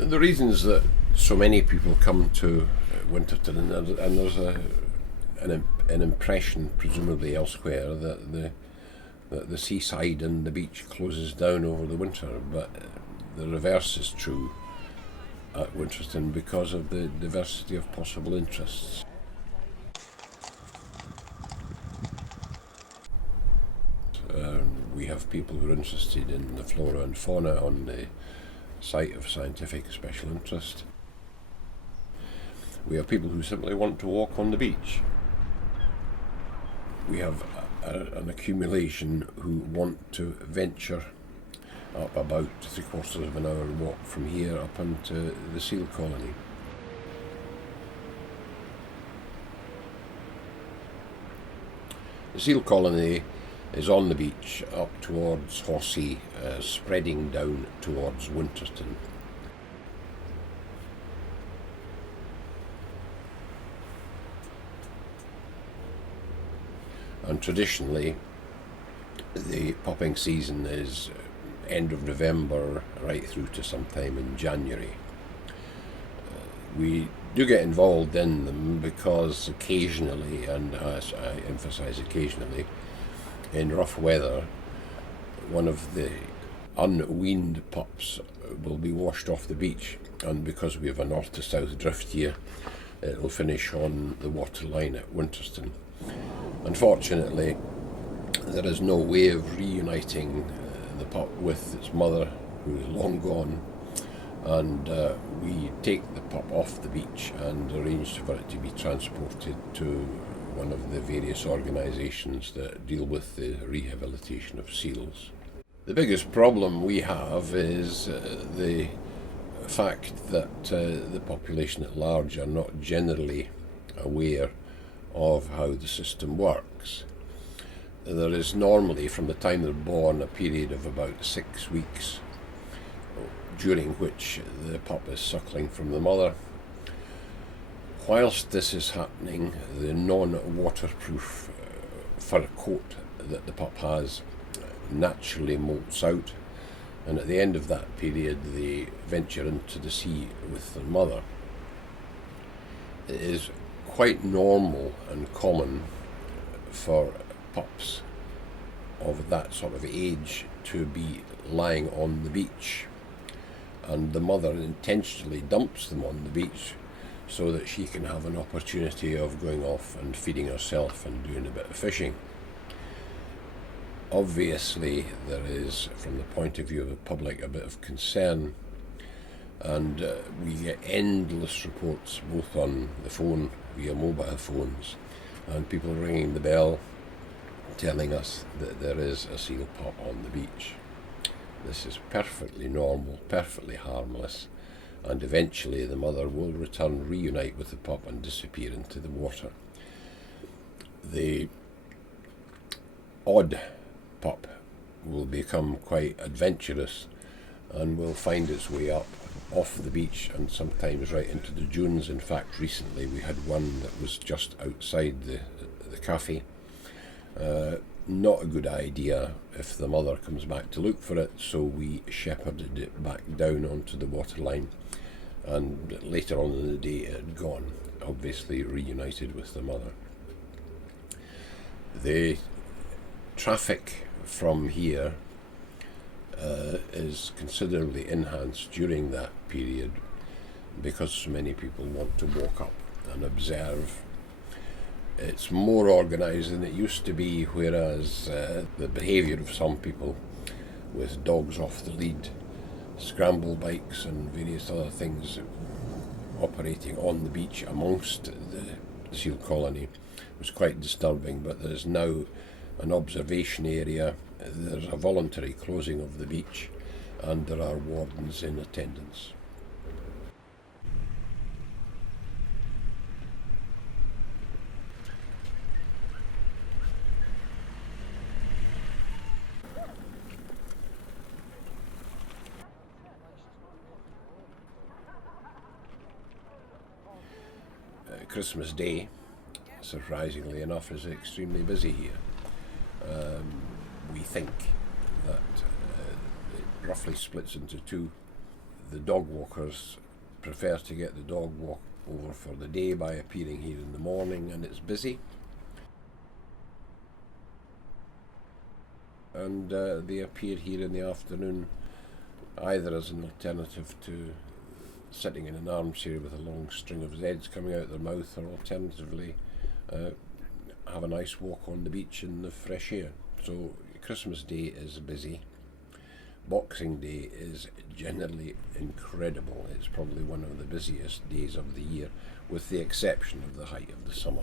The reasons that so many people come to Winterton, and there's an impression, presumably elsewhere, that the seaside and the beach closes down over the winter, but the reverse is true at Winterton because of the diversity of possible interests. We have people who are interested in the flora and fauna on the site of scientific special interest. We have people who simply want to walk on the beach. We have an accumulation who want to venture up about 3/4 of an hour walk from here up into the seal colony. The seal colony is on the beach up towards Horsey, spreading down towards Winterton. And traditionally, the popping season is end of November right through to sometime in January. We do get involved in them because occasionally, and as I emphasise occasionally, in rough weather, one of the unweaned pups will be washed off the beach, and because we have a north to south drift here, it will finish on the waterline at Winterton. Unfortunately, there is no way of reuniting the pup with its mother, who is long gone, and we take the pup off the beach and arrange for it to be transported to one of the various organisations that deal with the rehabilitation of seals. The biggest problem we have is the fact that the population at large are not generally aware of how the system works. There is normally, from the time they're born, a period of about 6 weeks during which the pup is suckling from the mother. Whilst this is happening, the non-waterproof fur coat that the pup has naturally molts out, and at the end of that period they venture into the sea with their mother. It is quite normal and common for pups of that sort of age to be lying on the beach, and the mother intentionally dumps them on the beach so that she can have an opportunity of going off and feeding herself and doing a bit of fishing. Obviously there is, from the point of view of the public, a bit of concern, and we get endless reports both on the phone, via mobile phones, and people ringing the bell telling us that there is a seal pup on the beach. This is perfectly normal, perfectly harmless, and eventually the mother will return, reunite with the pup and disappear into the water. The odd pup will become quite adventurous and will find its way up off the beach and sometimes right into the dunes. In fact, recently we had one that was just outside the cafe. Not a good idea if the mother comes back to look for it, so we shepherded it back down onto the waterline, and later on in the day it had gone, obviously reunited with the mother. The traffic from here is considerably enhanced during that period because so many people want to walk up and observe. It's more organised than it used to be, whereas the behaviour of some people with dogs off the lead, scramble bikes and various other things operating on the beach amongst the seal colony was quite disturbing. But there's now an observation area, there's a voluntary closing of the beach, and there are wardens in attendance. Christmas Day, surprisingly enough, is extremely busy here. We think that it roughly splits into two. The dog walkers prefer to get the dog walk over for the day by appearing here in the morning, and it's busy. And they appear here in the afternoon, either as an alternative to sitting in an armchair with a long string of Z's coming out their mouth, or alternatively have a nice walk on the beach in the fresh air. So Christmas Day is busy. Boxing Day is generally incredible. It's probably one of the busiest days of the year, with the exception of the height of the summer.